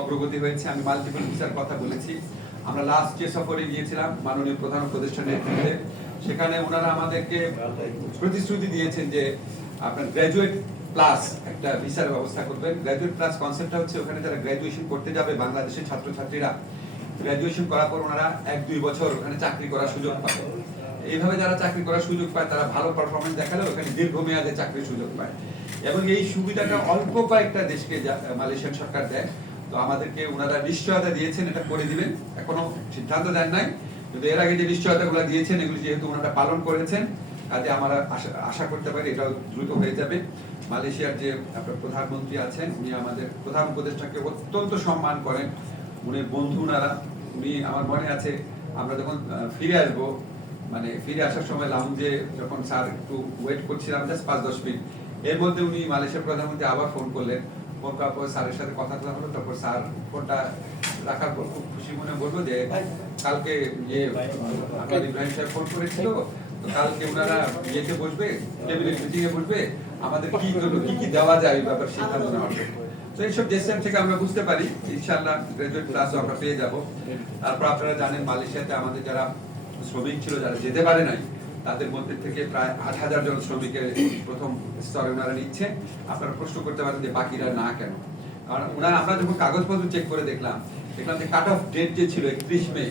অগ্রগতি হয়েছে। আমি মাল্টিপল ভিসার কথা বলেছি। আমরা লাস্ট যে সফরে গিয়েছিলাম, মাননীয় প্রধান উপদেষ্টা নেতৃত্বে, সেখানে ওনারা আমাদেরকে প্রতিশ্রুতি দিয়েছেন যে আপনার গ্র্যাজুয়েট প্লাস একটা ভিসার ব্যবস্থা করবেন। গ্র্যাজুয়েট প্লাস কনসেপ্টটা হচ্ছে ওখানে যারা গ্র্যাজুয়েশন করতে যাবে, বাংলাদেশের ছাত্রছাত্রীরা গ্র্যাজুয়েশন করার পর ওনারা এক, দুই বছর ওখানে চাকরি করার সুযোগ পাবে এইভাবে যারা চাকরি করার সুযোগ পায়, তারা ভালো পারফরমেন্স দেখালে ওখানে দীর্ঘমেয়াদে চাকরির সুযোগ পায়। এবং এই সুবিধাটা অল্প কয়েকটা দেশকে মালয়েশিয়ান সরকার দেয়। তো আমাদেরকে ওনারা নিশ্চয়তা দিয়েছেন, এটা করে দিবেন। এখনও সিদ্ধান্ত দেন নাই। কিন্তু এর আগে যে নিশ্চয়তাগুলো দিয়েছেন, এগুলি যেহেতু ওনারা পালন করেছেন কাজে আমরা আশা- করতে পারি এটাও দ্রুত হয়ে যাবে। মালয়েশিয়ার যে আপনার প্রধানমন্ত্রী আছেন, উনি আমাদের প্রধান উপদেষ্টাকে অত্যন্ত সম্মান করেন। উনি বন্ধু ওনারা উনি আমার মনে আছে, আমরা যখন ফিরে আসব মানে ফিরে আসার সময় লাউঞ্জে যখন স্যার একটু ওয়েট করছিলাম জাস্ট পাঁচ দশ মিনিট। এর মধ্যে উনি মালয়েশিয়ার প্রধানমন্ত্রী আবার ফোন করলেন। স্যারের সাথে কথা কথা হলো তারপর স্যার রাখার পর খুব খুশি মনে বলব যে কালকে ইয়ে আপনার ইব্রাহিম সাহেব ফোন করেছিল তো কালকে ওনারা ইয়েতে বসবে ক্যাবিনেট মিটিং এ বসবে আমাদের কি করব কি কি দেওয়া যায় এই ব্যাপারে সিদ্ধান্ত তো এইসব ডেসিশন থেকে আমরা বুঝতে পারি ইনশাআল্লাহ গ্রাজুয়েট ক্লাসও আমরা পেয়ে যাব। তারপর আপনারা জানেন মালয়েশিয়াতে আমাদের যারা শ্রমিক ছিল যারা যেতে পারে নাই তাদের মধ্যে থেকে প্রায় আট হাজার জন শ্রমিকের প্রথম স্তরে ওনারা নিচ্ছে। আপনারা প্রশ্ন করতে পারেন যে বাকিরা না কেন? কারণ ওনারা আমরা যখন কাগজপত্র চেক করে দেখলাম দেখলাম যে কাট অফ ডেট যে ছিল একত্রিশ মে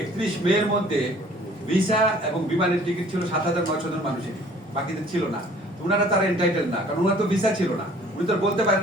একত্রিশ মে এর মধ্যে ভিসা এবং বিমানের টিকিট ছিল সাত হাজার নয়শো জন মানুষের। বাকিদের ছিল না। ওনারা তারা এন্টাইটেল না, কারণ ওনার তো ভিসা ছিল না। উনি তো বলতে পারেন